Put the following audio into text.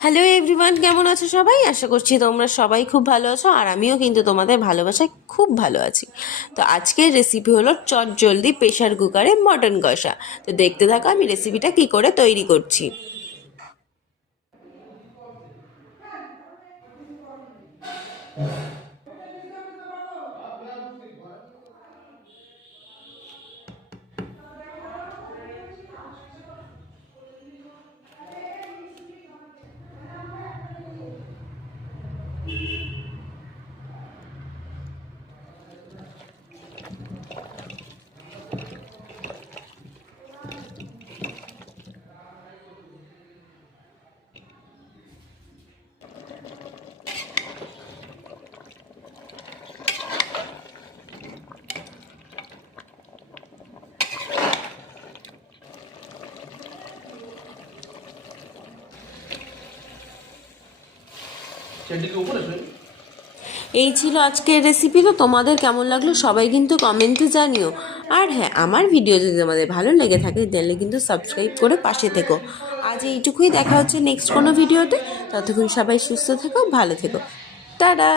Hello everyone, কেমন আছো সবাই? আশা করছি তোমরা সবাই খুব ভালো আছো, আর আমিও কিন্তু তোমাদের ভালোবাসায় খুব ভালো আছি। তো আজকের রেসিপি হলো চটজলদি প্রেশার কুকারে মটন কষা। তো দেখতে থাকো আমি রেসিপিটা কি করে তৈরি করছি। এই ছিল আজকের রেসিপি। তো তোমাদের কেমন লাগলো সবাই কিন্তু কমেন্টে জানিও। আর হ্যাঁ, আমার ভিডিও যদি তোমাদের ভালো লেগে থাকে তাহলে কিন্তু সাবস্ক্রাইব করে পাশে থেকো। আজ এইটুকুই, দেখা হচ্ছে নেক্সট কোনো ভিডিওতে। ততক্ষণ সবাই সুস্থ থেকো, ভালো থেকো। টাটা।